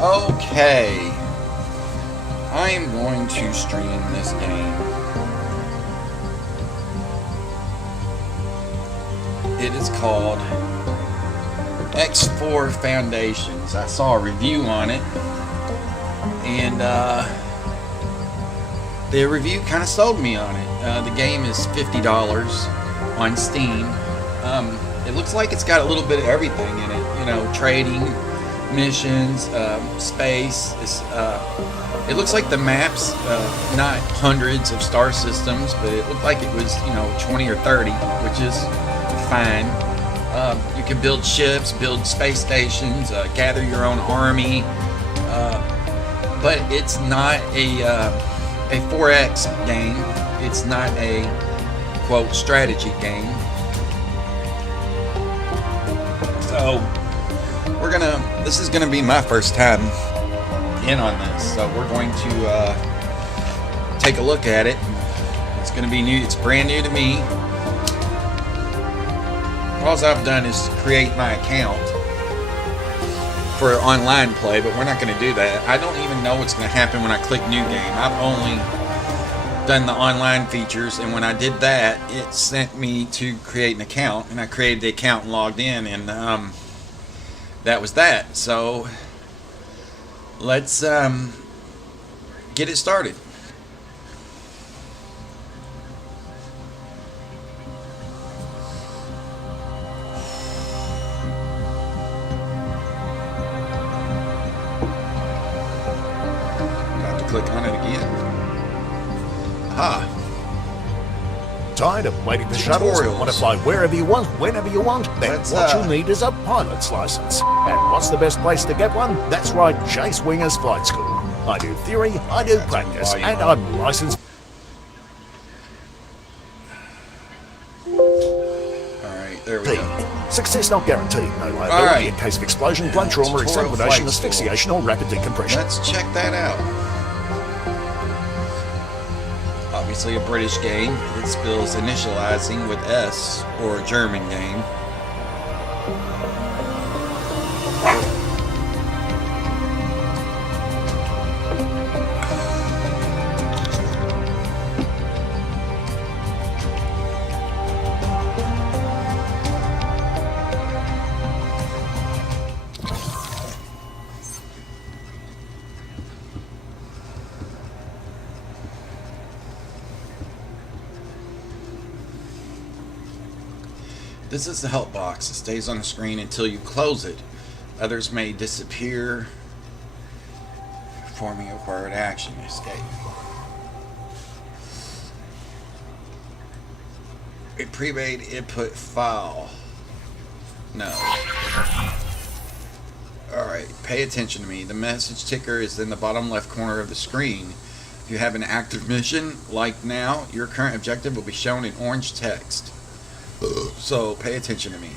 Okay, I am going to stream this game. It is called X4 Foundations. I saw a review on it, and the review kind of sold me on it. The game is $50 on Steam. It looks like it's got a little bit of everything in it. You know, trading, missions, space. It looks like the maps, not hundreds of star systems, but it looked like it was, 20 or 30, which is fine. You can build ships, build space stations, gather your own army, but it's not a 4X game. It's not a quote strategy game. So this is gonna be my first time in on this, so we're going to take a look at it. It's gonna be new. It's brand new to me. All I've done is create my account for online play, but we're not going to do that. I don't even know what's going to happen when I click new game. I've only done the online features, and when I did that, it sent me to create an account, and I created the account and logged in, and that was that. So let's get it started. Click on it again. Aha. Tired of waiting for shuttles? Want to fly wherever you want, whenever you want? Then what you need is a pilot's license. And what's the best place to get one? That's right, Chase Winger's Flight School. I do theory, I do practice, and I'm licensed. Alright, there we go. Success not guaranteed. No liability in case of explosion, blood trauma, exsanguination, asphyxiation, or rapid decompression. Let's check that out. Obviously a British game. It spells initializing with S, or a German game. This is the help box. It stays on the screen until you close it. Others may disappear. Performing a required action. Escape. A prepaid input file. No. Alright, pay attention to me. The message ticker is in the bottom left corner of the screen. If you have an active mission, like now, your current objective will be shown in orange text. So pay attention to me.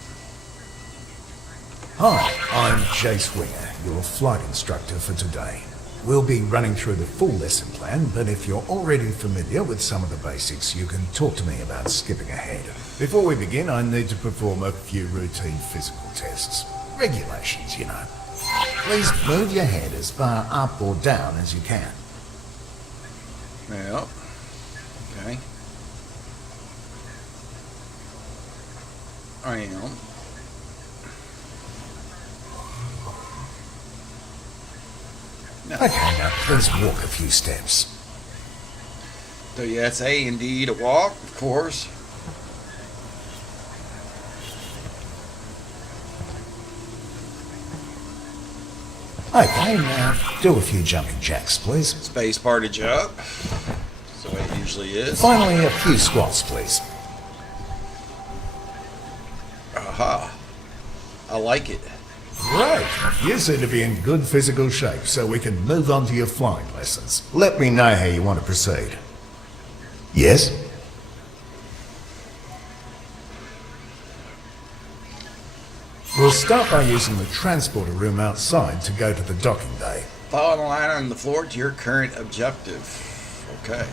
Hi, I'm Chase Winger, your flight instructor for today. We'll be running through the full lesson plan, but if you're already familiar with some of the basics, you can talk to me about skipping ahead. Before we begin, I need to perform a few routine physical tests. Regulations, you know. Please move your head as far up or down as you can. Yep. Okay. I am. No. Okay, now please walk a few steps. So yeah, it's A and D to walk, of course. Okay, now do a few jumping jacks, please. Space bar to jump. That's the way it usually is. Finally, a few squats, please. Aha. I like it. Great. You seem to be in good physical shape, so we can move on to your flying lessons. Let me know how you want to proceed. Yes? We'll start by using the transporter room outside to go to the docking bay. Follow the line on the floor to your current objective. Okay.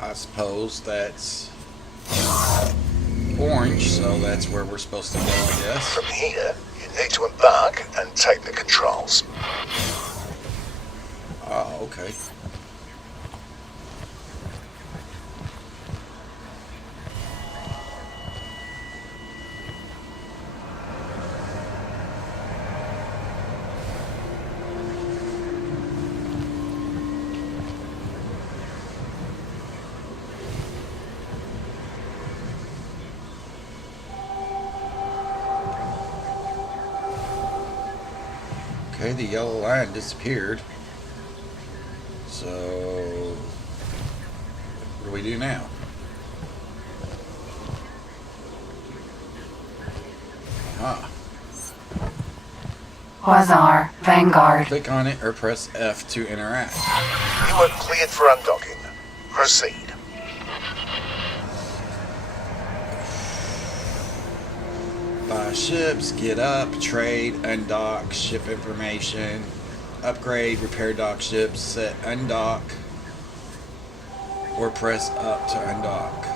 I suppose that's orange, so that's where we're supposed to go, I guess. From here, you need to embark and take the controls. Oh, okay. Okay, the yellow line disappeared. So, what do we do now? Aha. Quasar, Vanguard. Click on it or press F to interact. You are cleared for undocking. Proceed. Buy ships, get up, trade, undock, ship information, upgrade, repair dock ships, set undock, or press up to undock.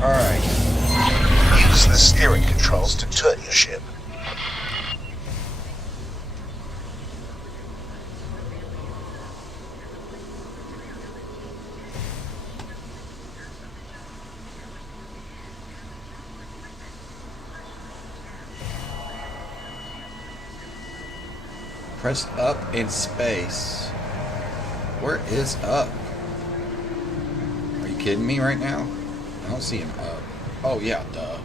Alright. Use the steering controls to turn your ship. Press up in space. Where is up? Are you kidding me right now? I don't see an up. Oh yeah, duh.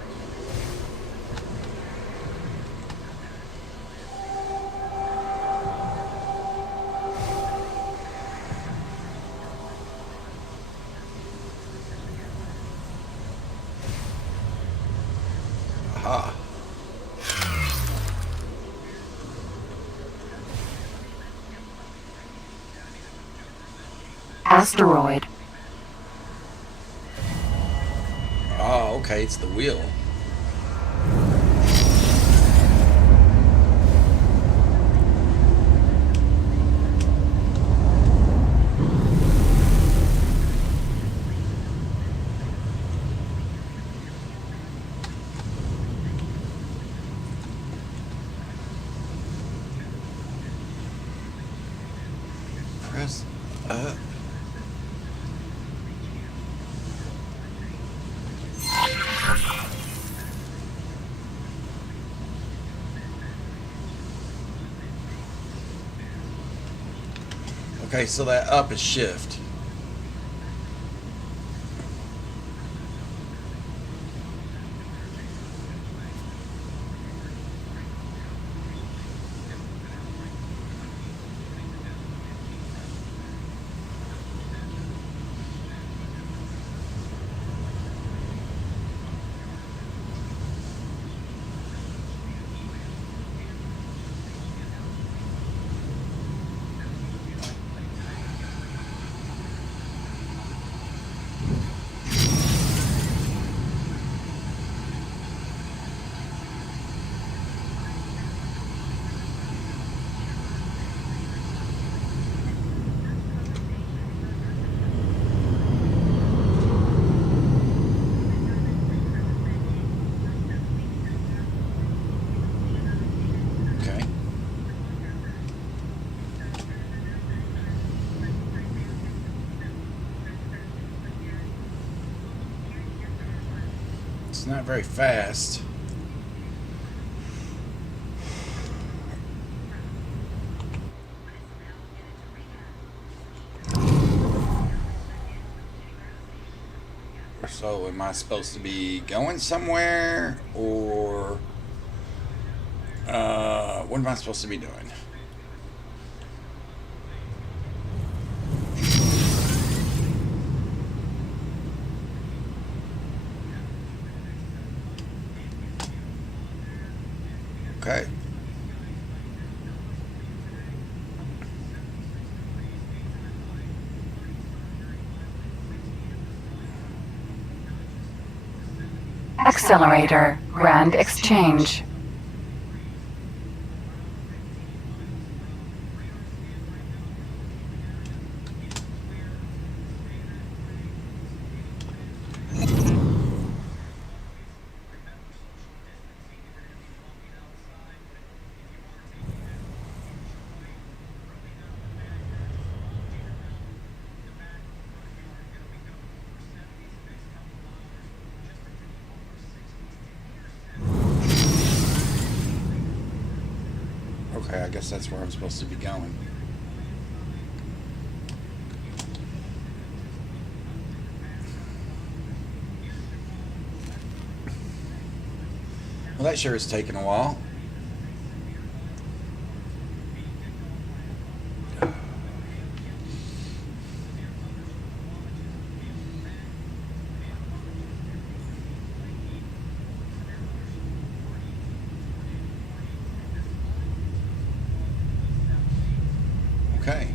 Aha. Asteroid. Oh, okay, it's the wheel. Press up. Okay, so that up is shift. Okay. It's not very fast. So am I supposed to be going somewhere, or what am I supposed to be doing? Okay. Accelerator, Grand Exchange. Okay, I guess that's where I'm supposed to be going. Well, that sure has taken a while. Okay.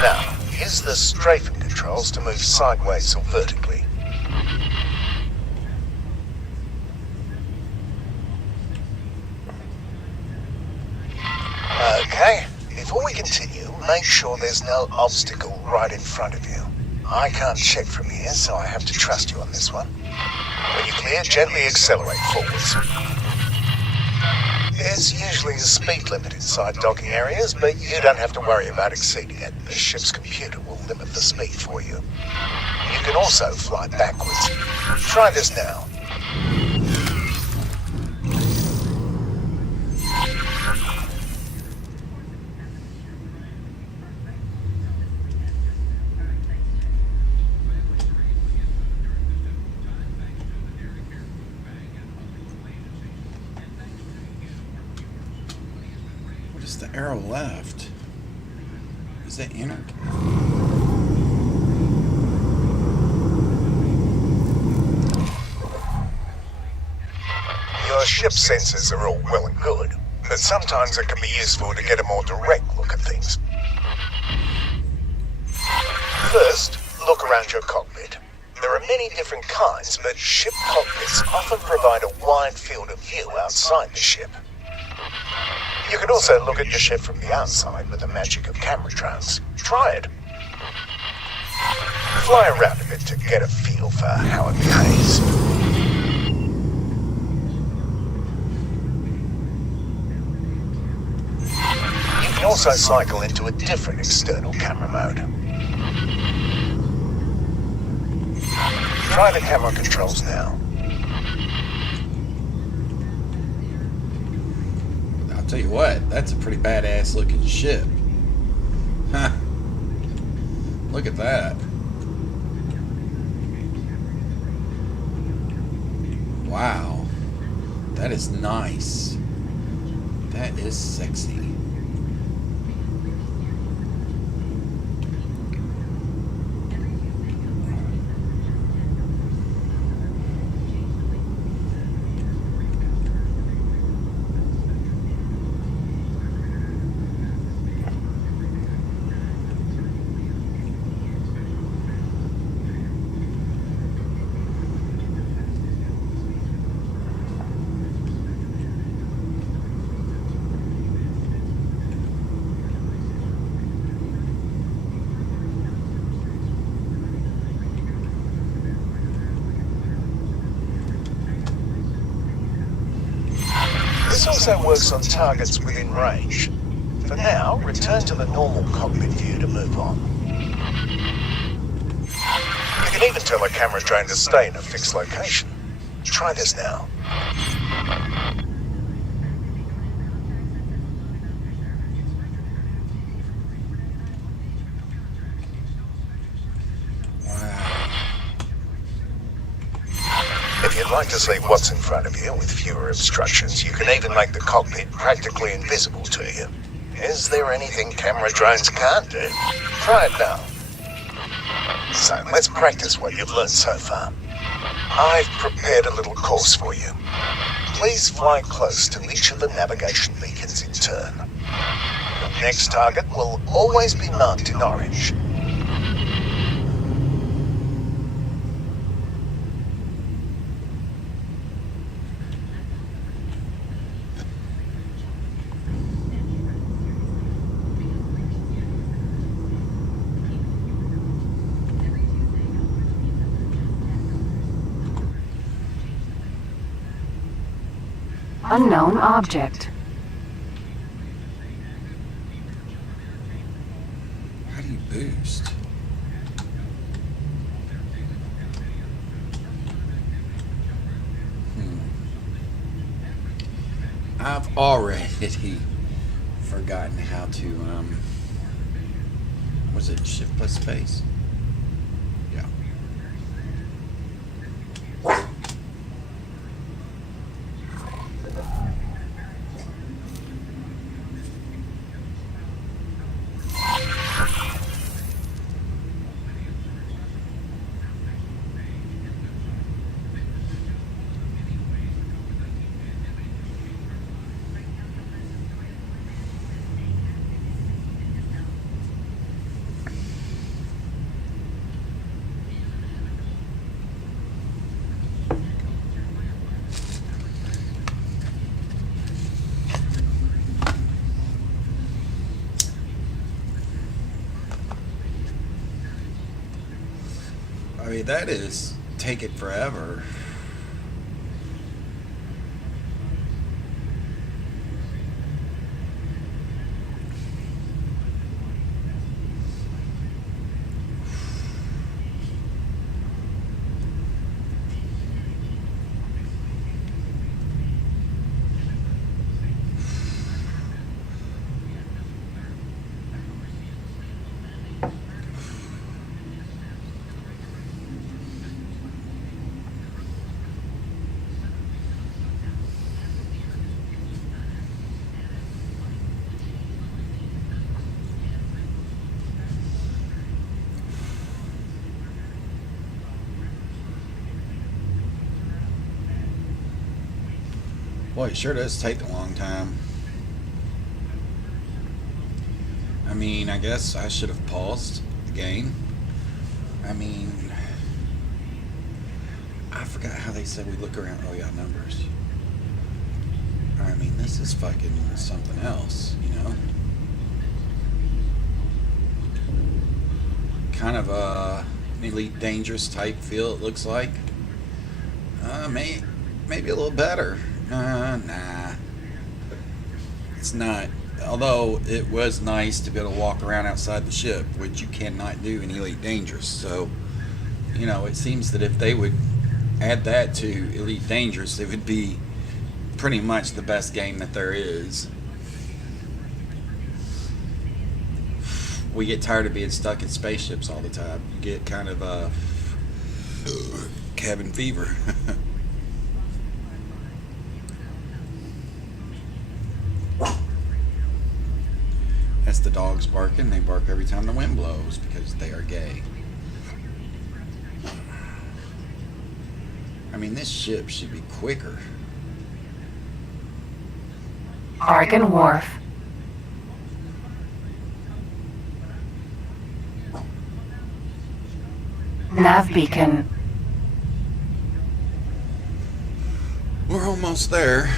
Now, use the strafing controls to move sideways or vertically. Okay, before we continue, make sure there's no obstacle right in front of you. I can't check from here, so I have to trust you on this one. When you're clear, gently accelerate forwards. There's usually a speed limit inside docking areas, but you don't have to worry about exceeding it. The ship's computer will limit the speed for you. You can also fly backwards. Try this now. What is the arrow left? Is that enter? Your ship sensors are all well and good, but sometimes it can be useful to get a more direct look at things. First, look around your cockpit. There are many different kinds, but ship cockpits often provide a wide field of view outside the ship. You can also look at your ship from the outside with the magic of camera drones. Try it. Fly around a bit to get a feel for how it behaves. You can also cycle into a different external camera mode. Try the camera controls now. I'll tell you what, that's a pretty badass looking ship. Huh. Look at that. Wow. That is nice. That is sexy. This also works on targets within range. For now, return to the normal cockpit view to move on. You can even tell a camera drone to stay in a fixed location. Try this now. Wow. like to see what's in front of you with fewer obstructions, you can even make the cockpit practically invisible to you. Is there anything camera drones can't do? Try it now. So let's practice what you've learned so far. I've prepared a little course for you. Please fly close to each of the navigation beacons in turn. Your next target will always be marked in orange. Unknown object. How do you boost? I've already forgotten how to, was it shift plus space? Yeah. I mean, that is take it forever. Boy, it sure does take a long time. I mean, I guess I should have paused the game. I mean, I forgot how they said we look around. Oh yeah, numbers. I mean, this is fucking something else, you know? Kind of a Elite Dangerous type feel, it looks like. Maybe a little better. Nah. It's not. Although it was nice to be able to walk around outside the ship, which you cannot do in Elite Dangerous. So, you know, it seems that if they would add that to Elite Dangerous, it would be pretty much the best game that there is. We get tired of being stuck in spaceships all the time. You get kind of cabin fever. That's the dogs barking. They bark every time the wind blows because they are gay. I mean, this ship should be quicker. Argon Wharf. Nav beacon. We're almost there.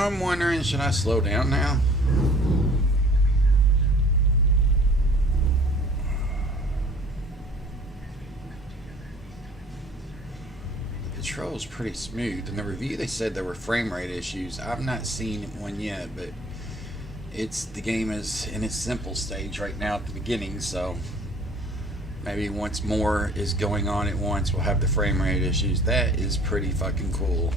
I'm wondering, should I slow down now? The control's pretty smooth. In the review, they said there were frame rate issues. I've not seen one yet, but the game is in its simple stage right now at the beginning, so maybe once more is going on at once, we'll have the frame rate issues. That is pretty fucking cool.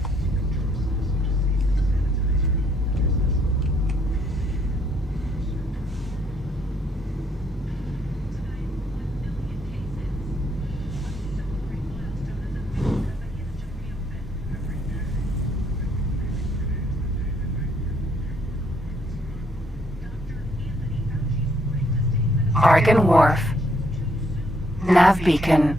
Argon Wharf. Nav beacon.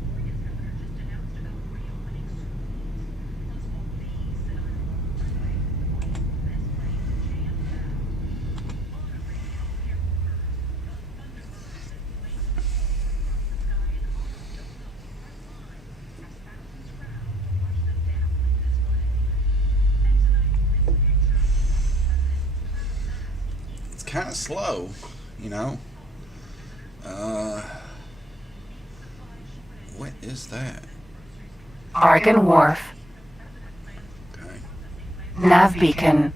It's kind of slow, you know. What is that? Argon Wharf. Okay. Nav beacon.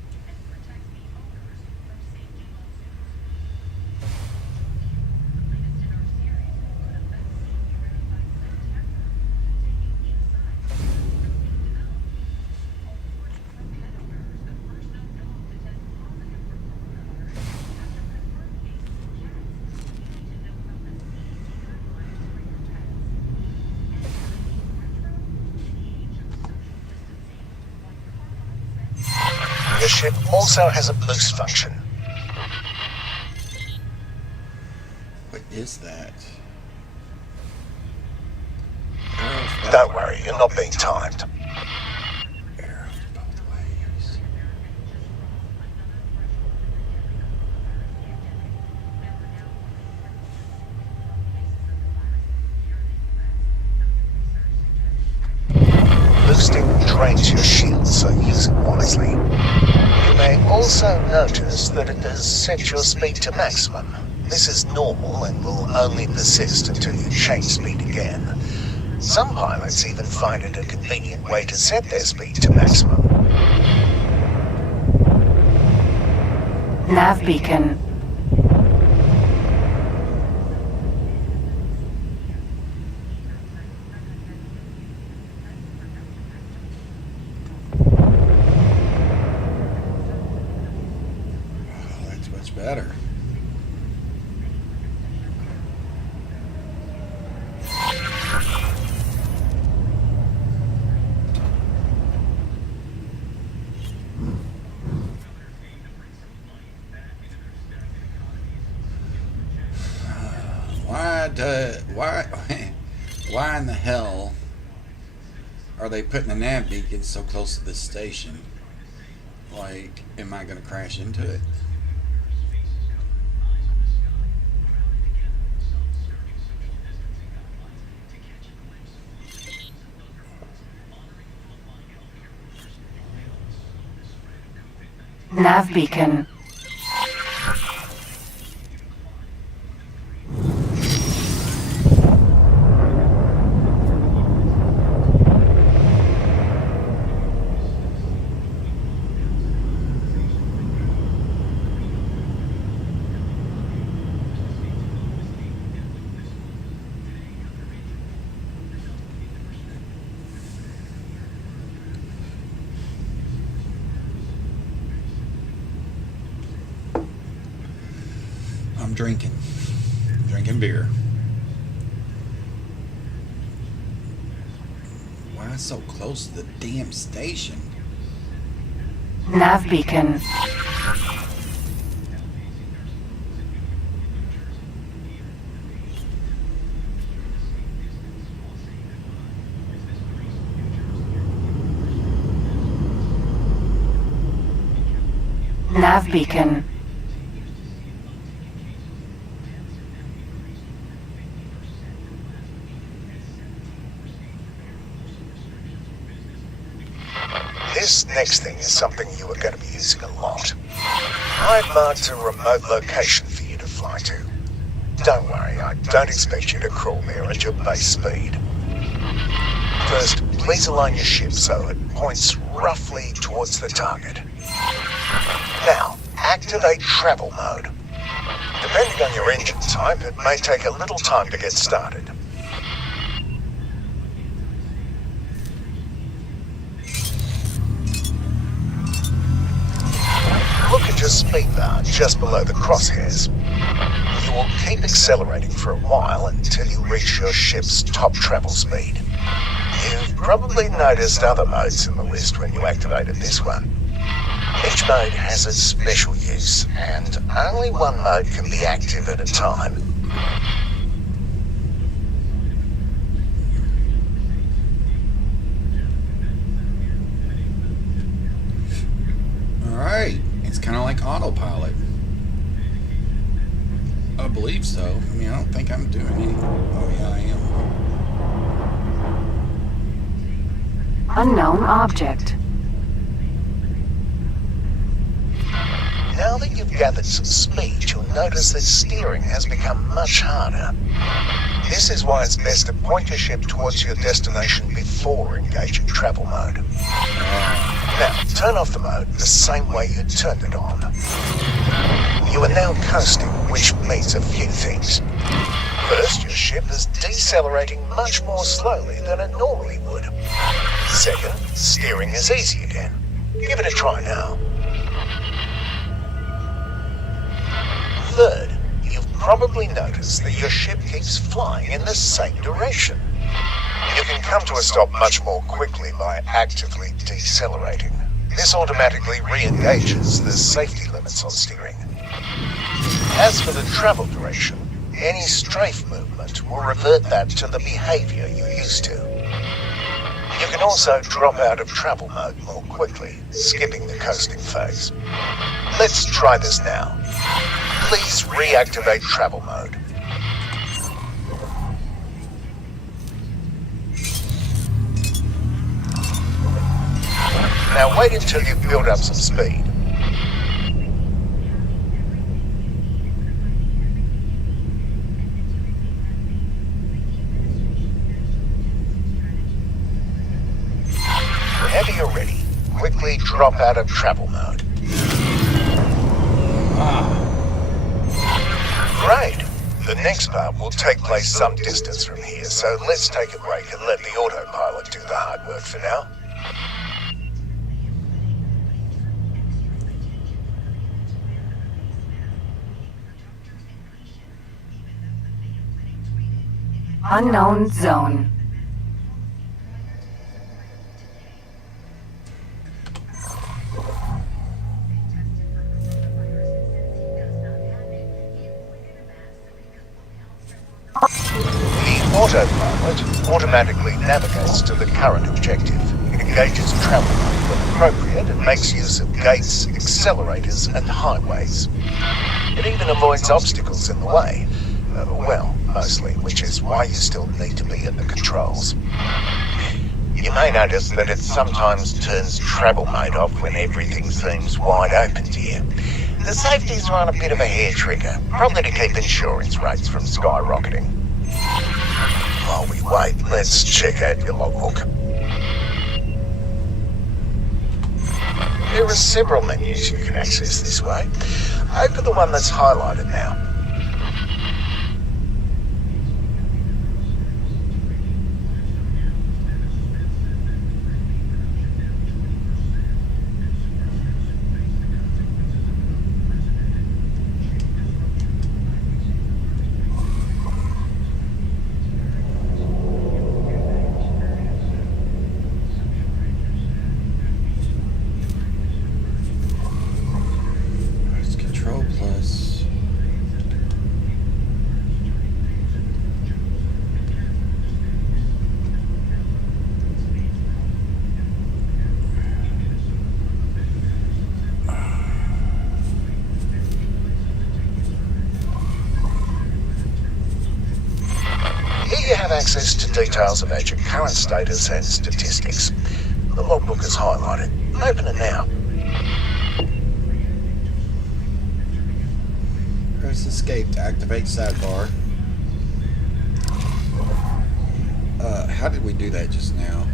The ship also has a boost function. What is that? Don't worry, you're not being timed. Arrows both ways. Boosting drains your shield, so use it wisely. You may also notice that it has set your speed to maximum. This is normal and will only persist until you change speed again. Some pilots even find it a convenient way to set their speed to maximum. Nav beacon. Oh, that's much better. Why in the hell are they putting a nav beacon so close to this station? Like, am I going to crash into it? Nav beacon. I'm drinking beer. Why so close to the damn station? Nav beacon. Nav beacon. This This next thing is something you are going to be using a lot. I've marked a remote location for you to fly to. Don't worry, I don't expect you to crawl there at your base speed. First, please align your ship so it points roughly towards the target. Now, activate travel mode. Depending on your engine type, it may take a little time to get started. Look at your speed bar just below the crosshairs. You will keep accelerating for a while until you reach your ship's top travel speed. You've probably noticed other modes in the list when you activated this one. Each mode has its special use, and only one mode can be active at a time. Alright, it's kind of like autopilot. I believe so. I mean, I don't think I'm doing any. Oh, yeah, I am. Unknown object. Now that you've gathered some speed, you'll notice that steering has become much harder. This is why it's best to point your ship towards your destination before engaging travel mode. Now, turn off the mode the same way you turned it on. You are now coasting, which means a few things. First, your ship is decelerating much more slowly than it normally would. Second, steering is easy again. Give it a try now. Third, you've probably noticed that your ship keeps flying in the same direction. You can come to a stop much more quickly by actively decelerating. This automatically re-engages the safety limits on steering. As for the travel direction, any strafe movement will revert that to the behavior you're used to. You can also drop out of travel mode more quickly, skipping the coasting phase. Let's try this now. Please reactivate travel mode. Now wait until you've built up some speed. Whenever you're ready, quickly drop out of travel mode. Great. The next part will take place some distance from here, so let's take a break and let the autopilot do the hard work for now. Unknown zone. The autopilot automatically navigates to the current objective. It engages travel mode when appropriate and makes use of gates, accelerators, and highways. It even avoids obstacles in the way. Well, mostly, which is why you still need to be at the controls. You may notice that it sometimes turns travel mode off when everything seems wide open to you. The safeties are on a bit of a hair trigger, probably to keep insurance rates from skyrocketing. While we wait, let's check out your logbook. There are several menus you can access this way. Open the one that's highlighted now. Control plus. Here you have access to details about your current status and statistics. The logbook is highlighted. Open it now. Press escape to activate sidebar. How did we do that just now?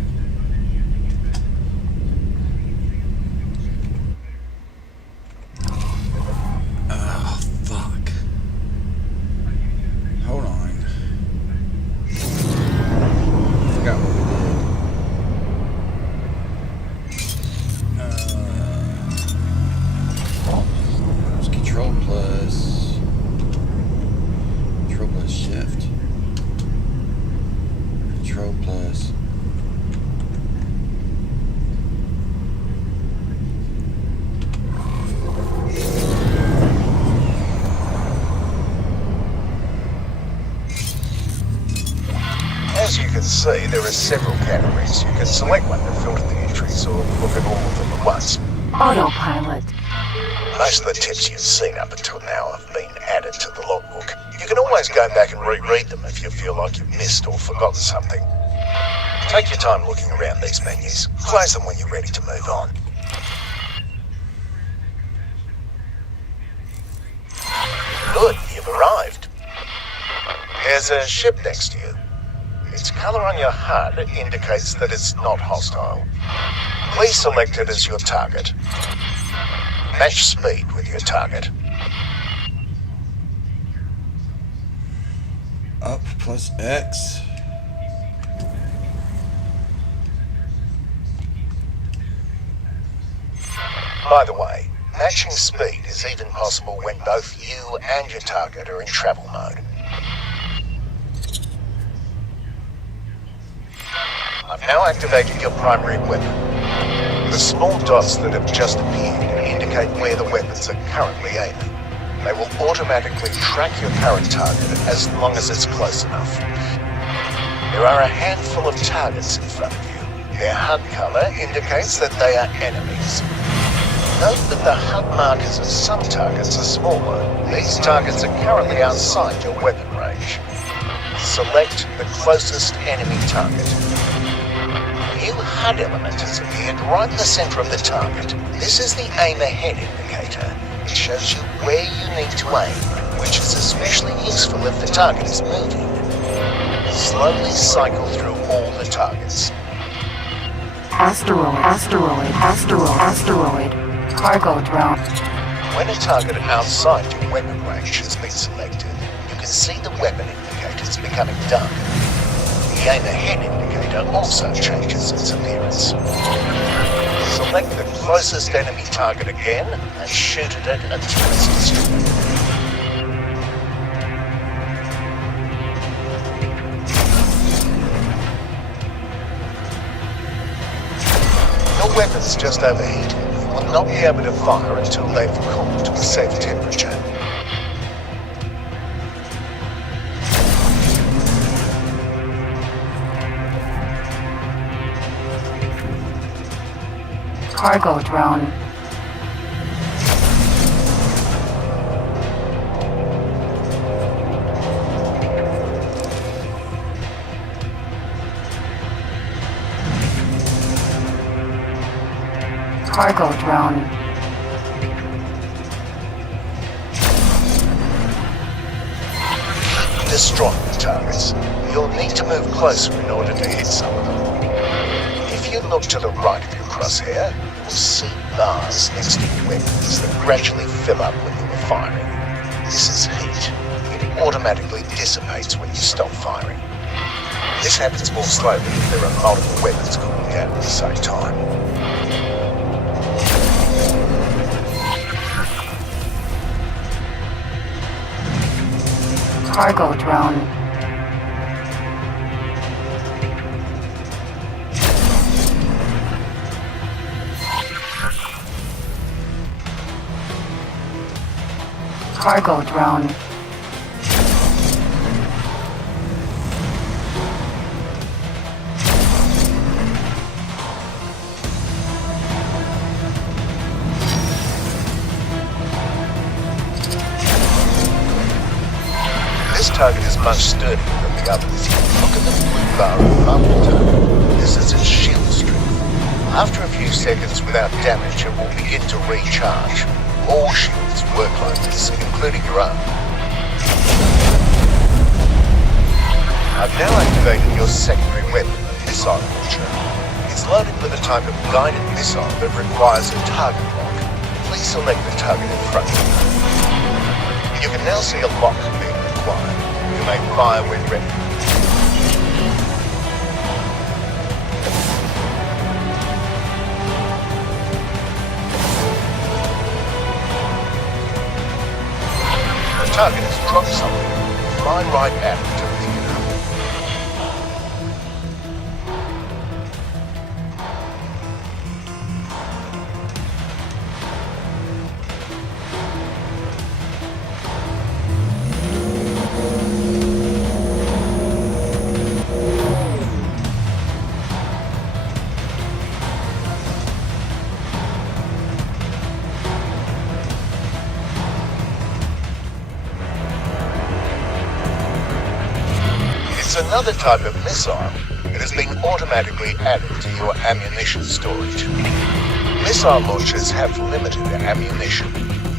Oh, fuck. Hold on. Forgot what we did. It was Control plus Shift. Control plus. As you can see, there are several categories. You can select one to filter the entries or look at all of them at once. Autopilot. Most of the tips you've seen up until now have been added to the logbook. You can always go back and reread them if you feel like you've missed or forgotten something. Take your time looking around these menus. Close them when you're ready to move on. Good, you've arrived. There's a ship next to you. Its color on your HUD indicates that it's not hostile. Please select it as your target. Match speed with your target. Up plus X. By the way, matching speed is even possible when both you and your target are in travel mode. I've now activated your primary weapon. The small dots that have just appeared indicate where the weapons are currently aiming. They will automatically track your current target as long as it's close enough. There are a handful of targets in front of you. Their HUD color indicates that they are enemies. Note that the HUD markers of some targets are smaller. These targets are currently outside your weapon range. Select the closest enemy target. A new HUD element has appeared right in the center of the target. This is the aim ahead indicator. It shows you where you need to aim, which is especially useful if the target is moving. Slowly cycle through all the targets. Asteroid. Cargo drone. When a target outside your weapon range has been selected, you can see the weapon indicators becoming darker. The aim ahead indicator also changes its appearance. Select the closest enemy target again and shoot at it until it's destroyed. Your weapon's just overheated. You will not be able to fire until they've cooled to a safe temperature. Cargo drone. Cargo drone. Destroy the targets. You'll need to move closer in order to hit some of them. If you look to the right of your crosshair, you will see bars next to your weapons that gradually fill up when you are firing. This is heat. It automatically dissipates when you stop firing. This happens more slowly if there are multiple weapons cooling down at the same time. Cargo drone. Cargo drone. This target is much sturdier than the others. Look at the blue bar above the target. This is its shield strength. After a few seconds without damage, it will begin to recharge. All shields work like this, including your own. I've now activated your secondary weapon, the missile launcher. It's loaded with a type of guided missile that requires a target lock. Please select the target in front of you. You can now see a lock being required. You may fire when ready. The target has dropped something. Fly right at it to pick it up. It's another type of missile. It has been automatically added to your ammunition storage. Missile launchers have limited ammunition.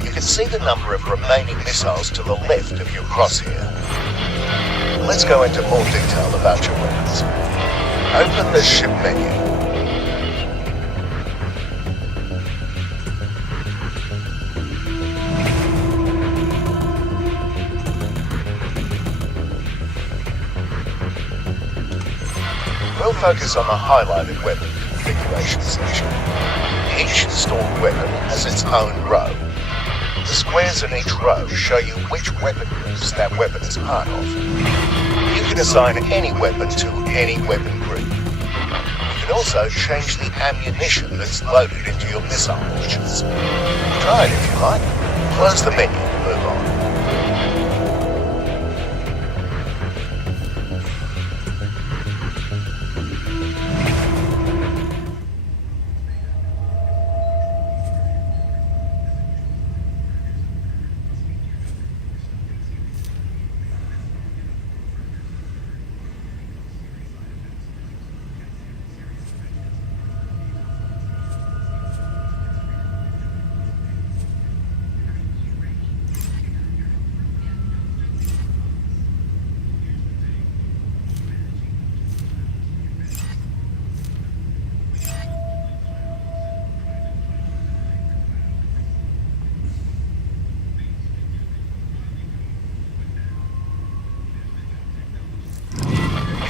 You can see the number of remaining missiles to the left of your crosshair. Let's go into more detail about your weapons. Open the ship menu. We'll focus on the highlighted weapon configuration section. Each installed weapon has its own row. The squares in each row show you which weapon groups that weapon is part of. You can assign any weapon to any weapon group. You can also change the ammunition that's loaded into your missile launchers. Try it if you like. Close the menu to move on.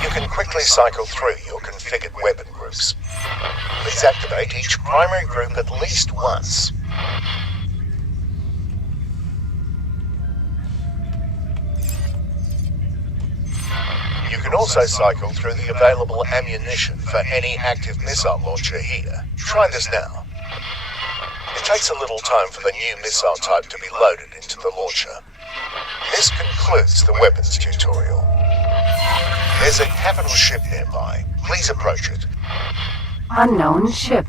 You can quickly cycle through your configured weapon groups. Please activate each primary group at least once. You can also cycle through the available ammunition for any active missile launcher here. Try this now. It takes a little time for the new missile type to be loaded into the launcher. This concludes the weapons tutorial. There's a capital ship nearby. Please approach it. Unknown ship.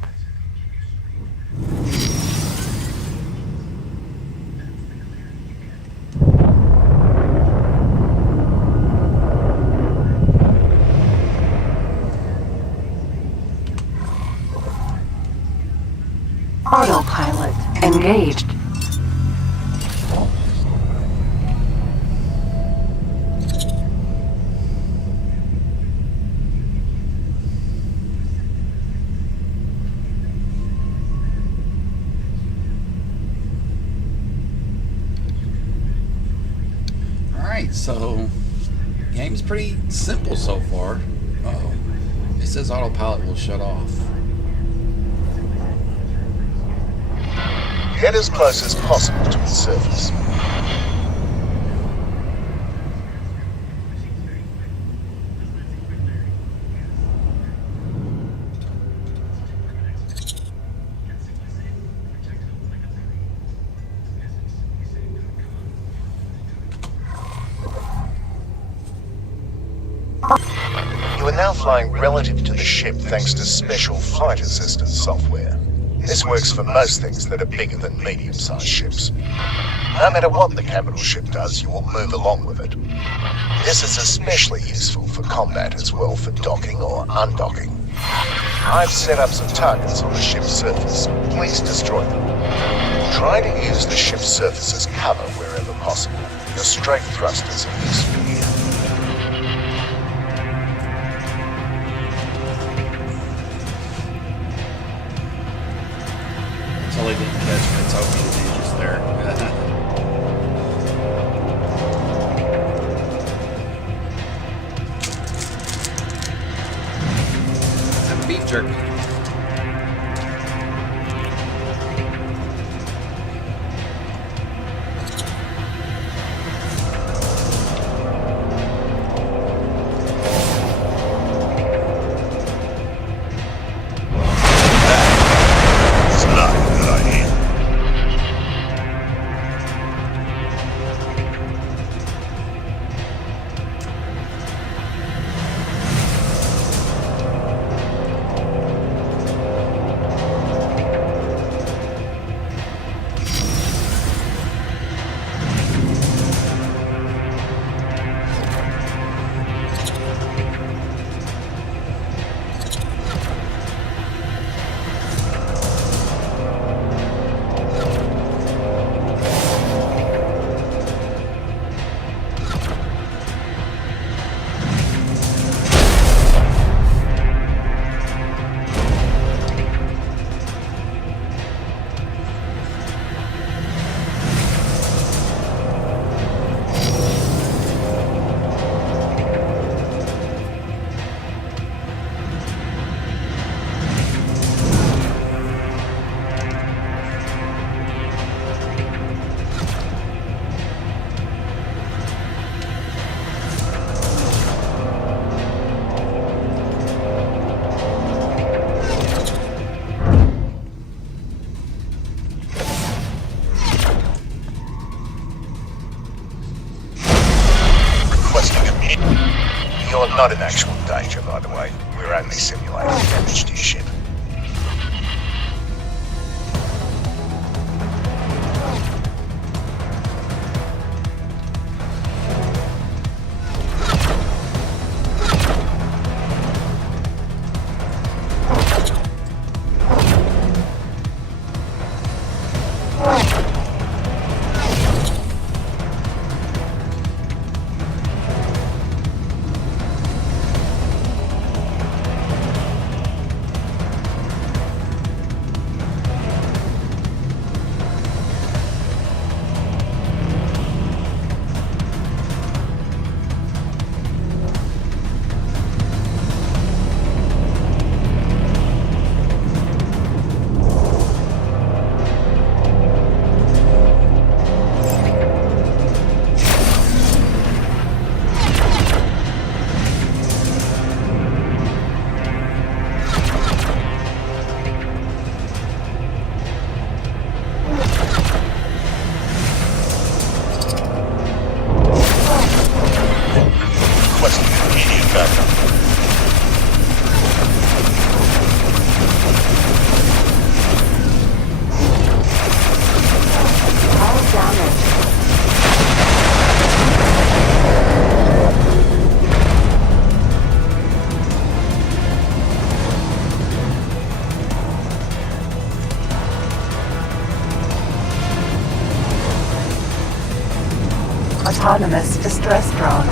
Autopilot engaged. Alright, so game's pretty simple so far. Uh-oh. It says autopilot will shut off. Get as close as possible to the surface. You are now flying relative to the ship thanks to special flight assistance software. This works for most things that are bigger than medium-sized ships. No matter what the capital ship does, you will move along with it. This is especially useful for combat as well for docking or undocking. I've set up some targets on the ship's surface. Please destroy them. Try to use the ship's surface as cover wherever possible. Your strafe thrusters are useful here. Until I didn't catch what it told me to do just there. Some beef jerky. It's not a good idea. You're not in actual danger, by the way. We're only simulating damage to your ship. Autonomous distress drone.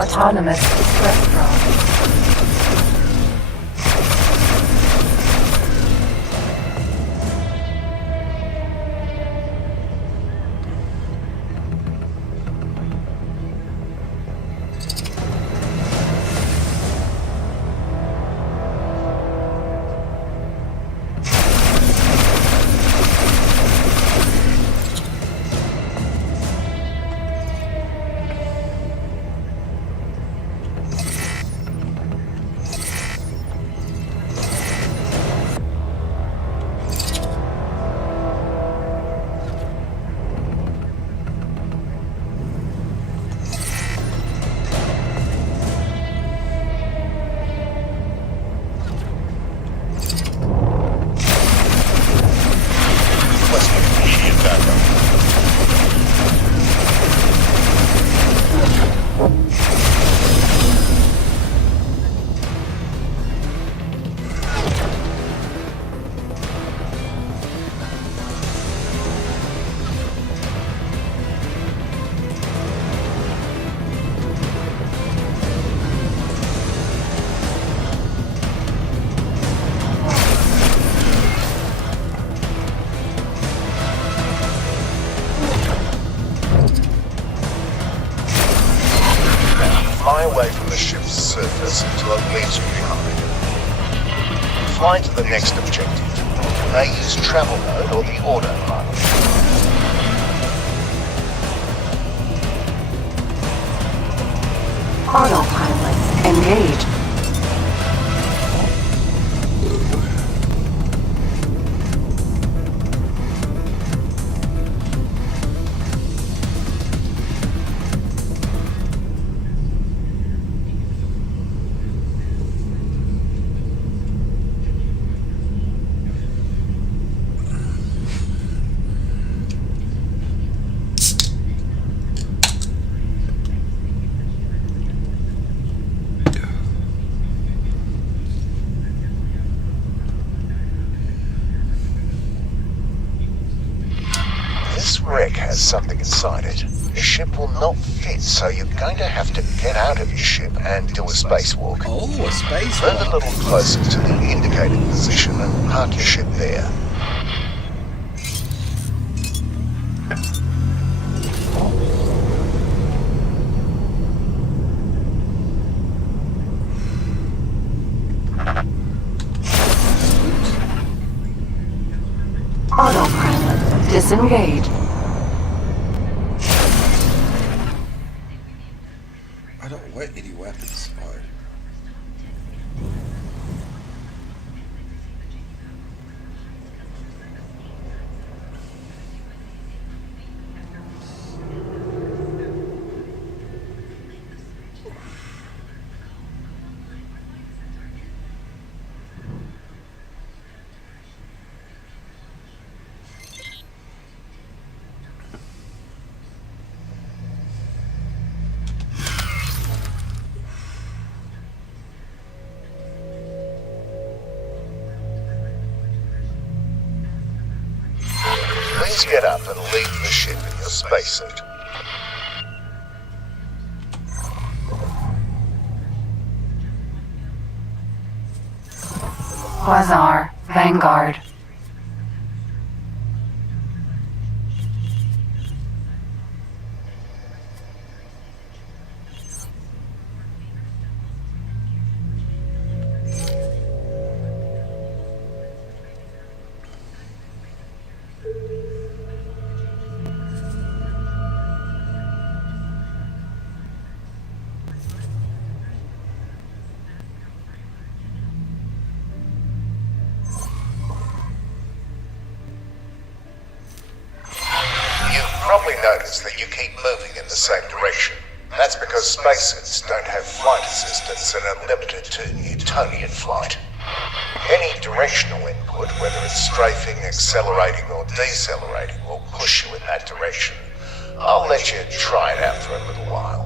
Autonomous distress drone. fly away from the ship's surface until it leaves you behind. Fly to the next objective. You may use travel mode or the autopilot. Autopilot engaged. This wreck has something inside it. Your ship will not fit, so you're going to have to get out of your ship and do a spacewalk. Oh, a space Move a walk. little closer to the indicated position and park your ship there. Autopilot disengaged. I don't what any weapons are. Please get up and leave the ship in your spacesuit. Quasar Vanguard. You've probably noticed that you keep moving in the same direction. That's because spacesuits don't have flight assistance and are limited to Newtonian flight. Any directional input, whether it's strafing, accelerating or decelerating, will push you in that direction. I'll let you try it out for a little while.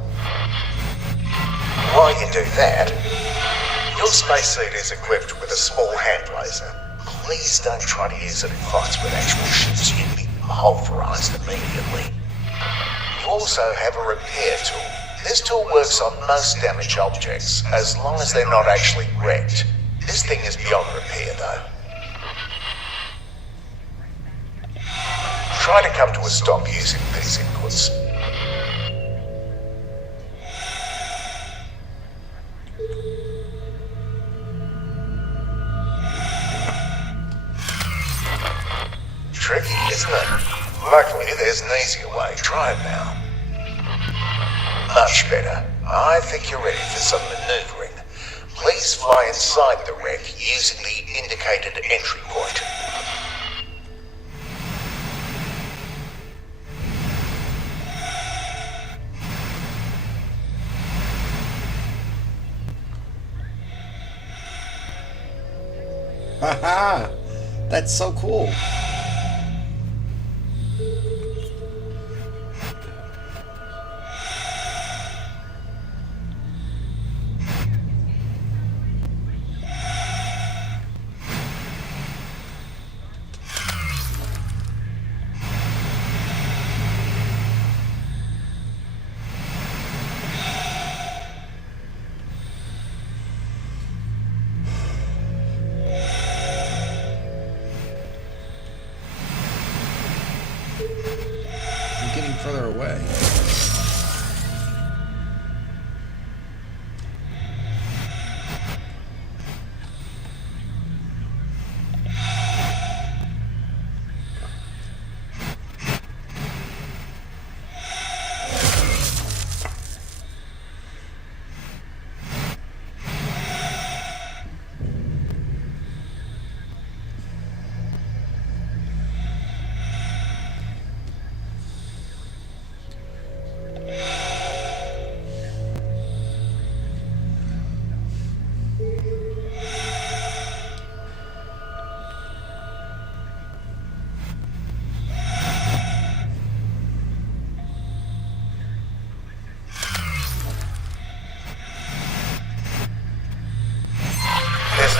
While you do that, your spacesuit is equipped with a small hand laser. Please don't try to use it in fights with actual ships. You'd be pulverized immediately. You also have a repair tool. This tool works on most damaged objects, as long as they're not actually wrecked. This thing is beyond repair, though. Try to come to a stop using these inputs. Tricky, isn't it? Luckily, there's an easier way. Try it now. Much better. I think you're ready for some maneuvering. Please fly inside the wreck using the indicated entry point. Haha! That's so cool.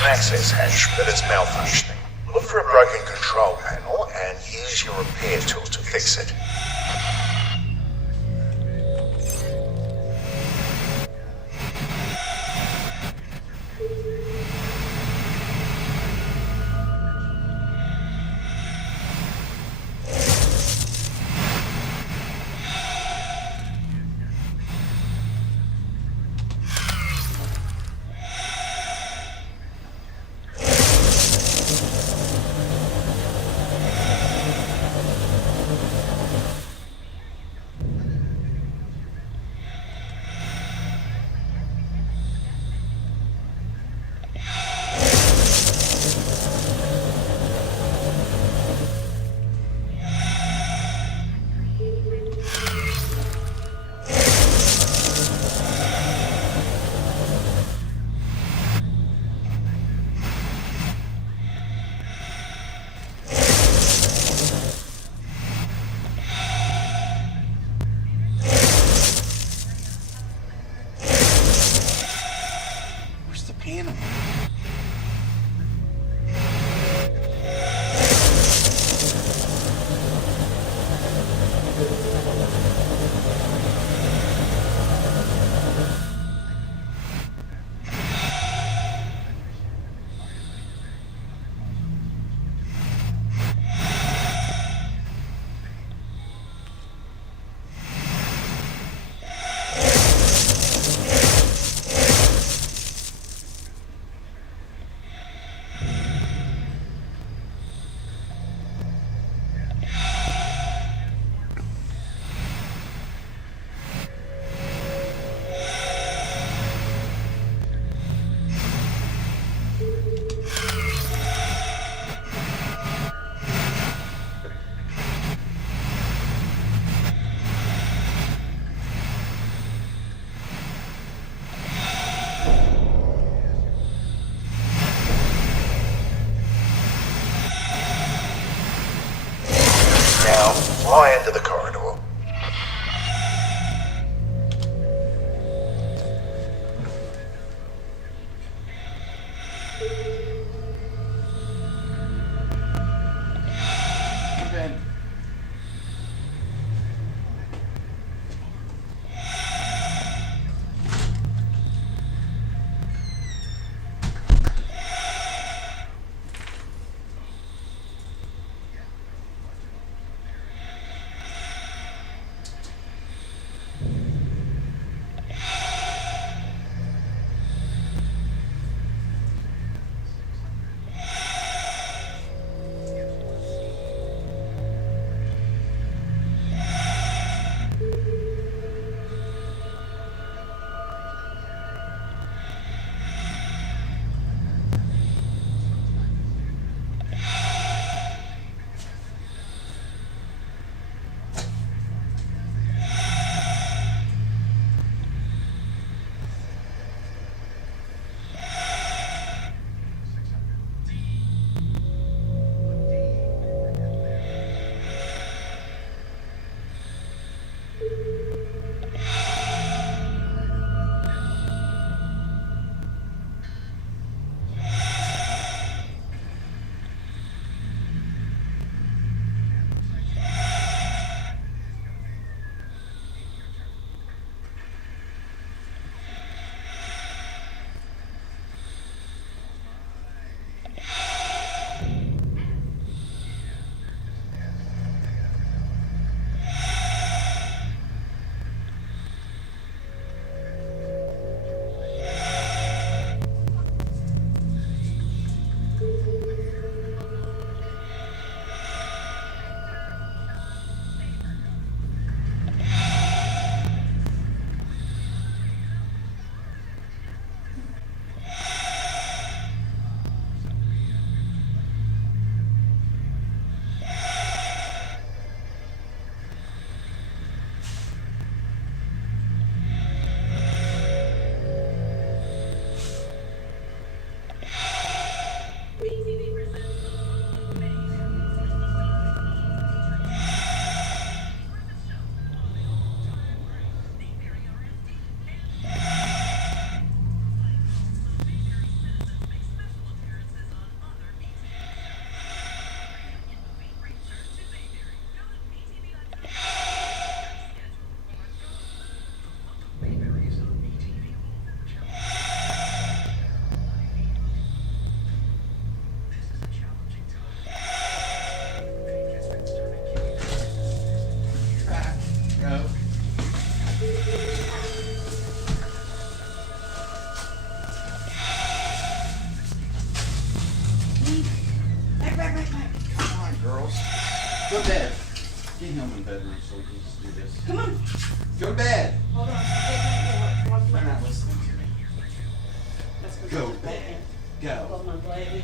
access hatch that is malfunctioning. Look for a broken control panel and use your repair tool to fix it. Go, baby. Go. Hold my baby.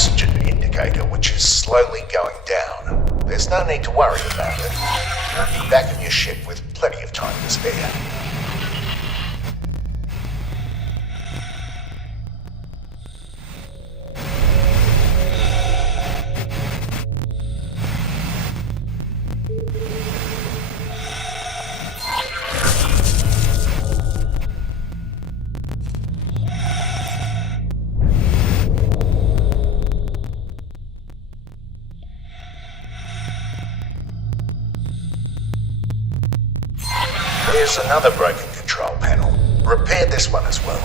oxygen indicator, which is slowly going down. There's no need to worry about it. You'll be back in your ship with plenty of time to spare. There's another broken control panel. Repair this one as well.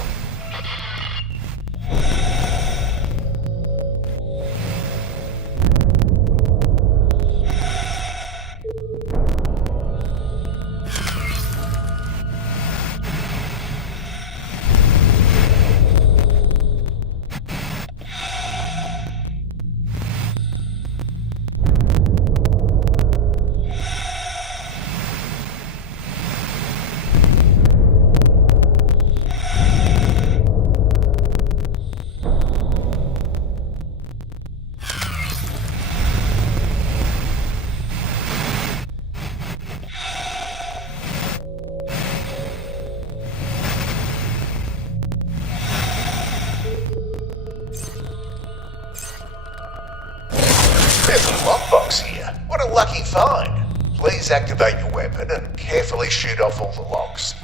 There's a lockbox here. What a lucky find. Please activate your weapon and carefully shoot off all the locks.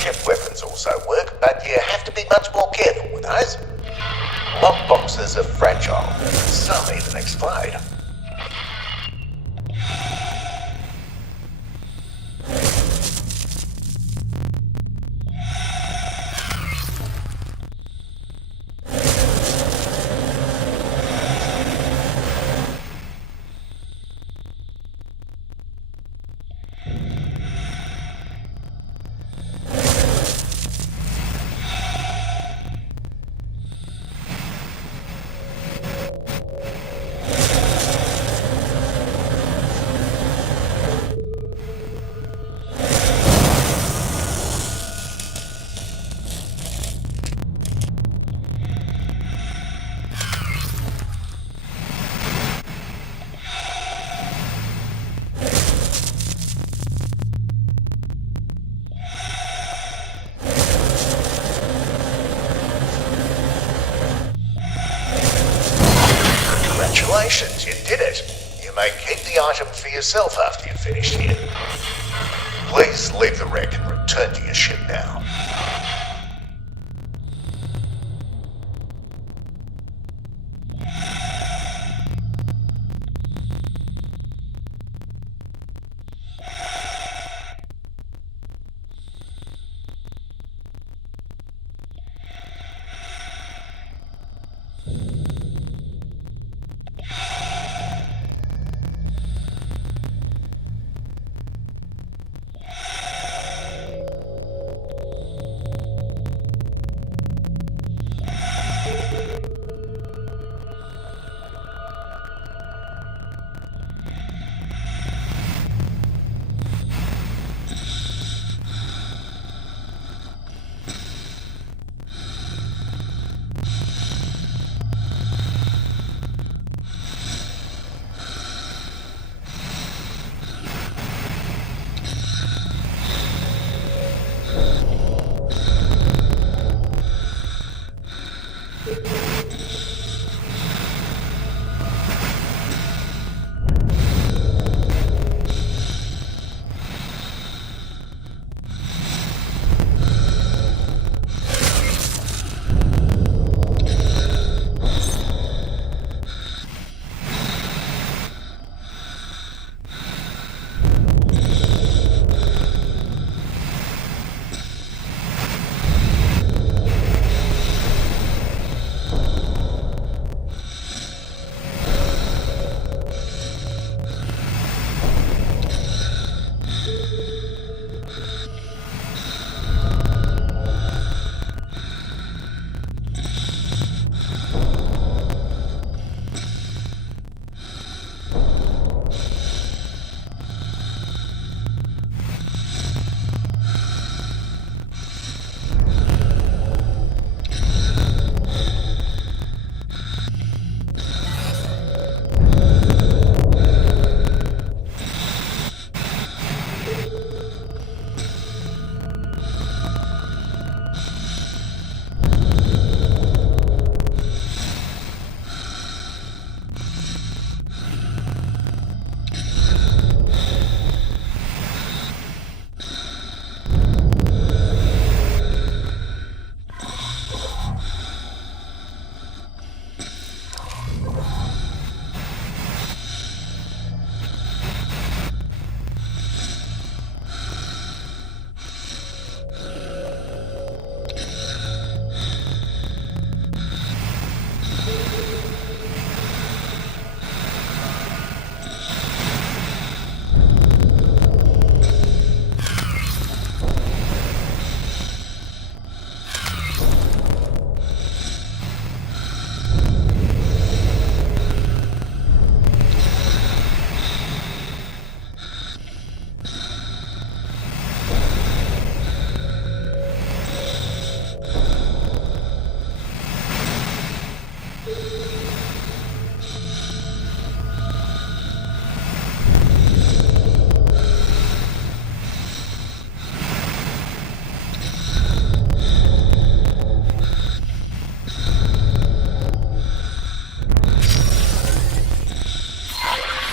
Chip weapons also work, but you have to be much more careful with those. Lockboxes are fragile, and some even explode. Congratulations, you did it. You may keep the item for yourself after you're finished here. Please leave the wreck and return to your ship now.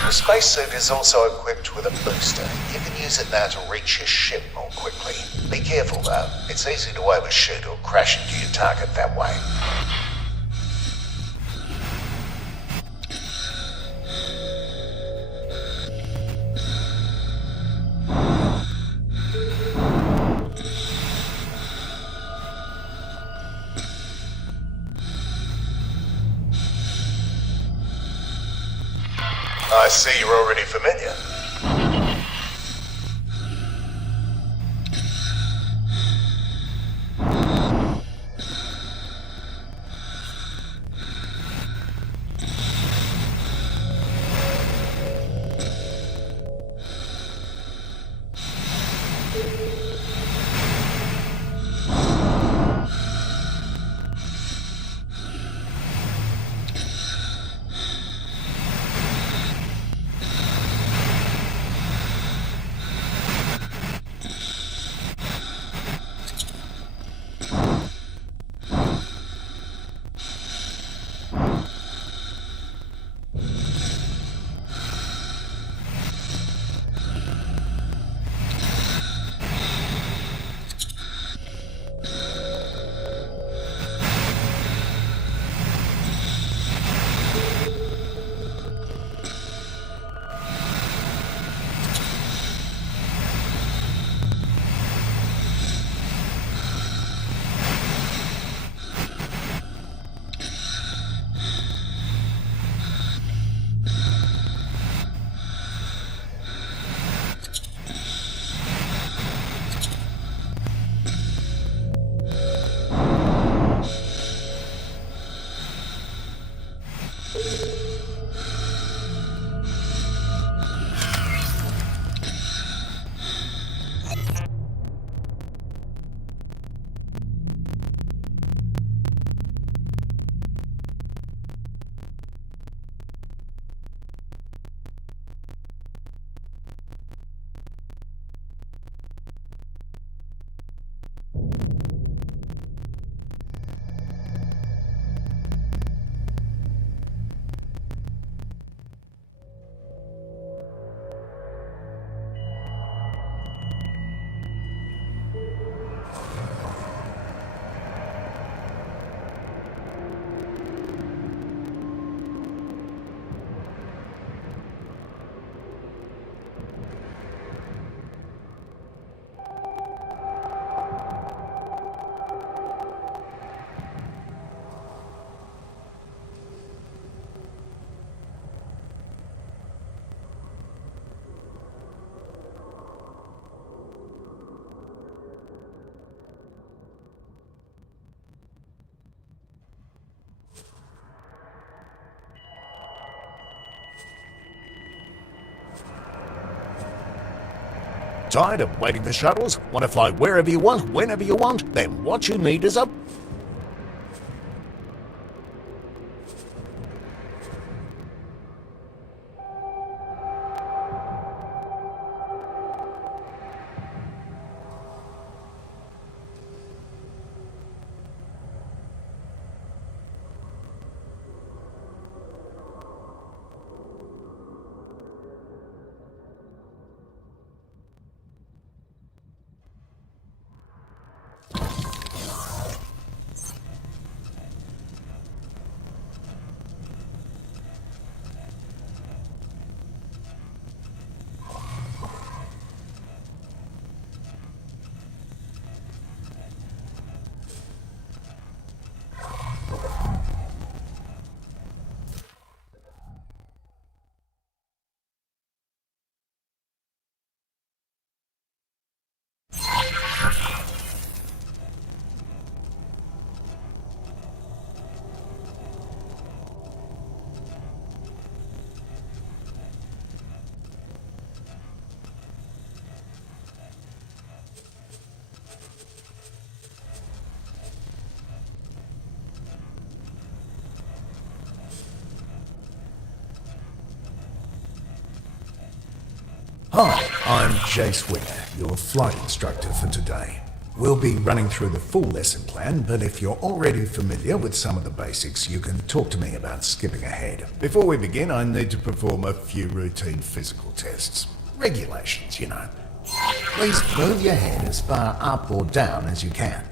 The spacesuit is also equipped with a booster. You can use it now to reach your ship more quickly. Be careful though, it's easy to overshoot or crash into your target that way. I see you're already familiar. Tired of waiting for shuttles? Want to fly wherever you want, whenever you want? Then what you need is a... Hi, I'm Jace Winger, your flight instructor for today. We'll be running through the full lesson plan, but if you're already familiar with some of the basics, you can talk to me about skipping ahead. Before we begin, I need to perform a few routine physical tests. Regulations, you know. Please move your head as far up or down as you can.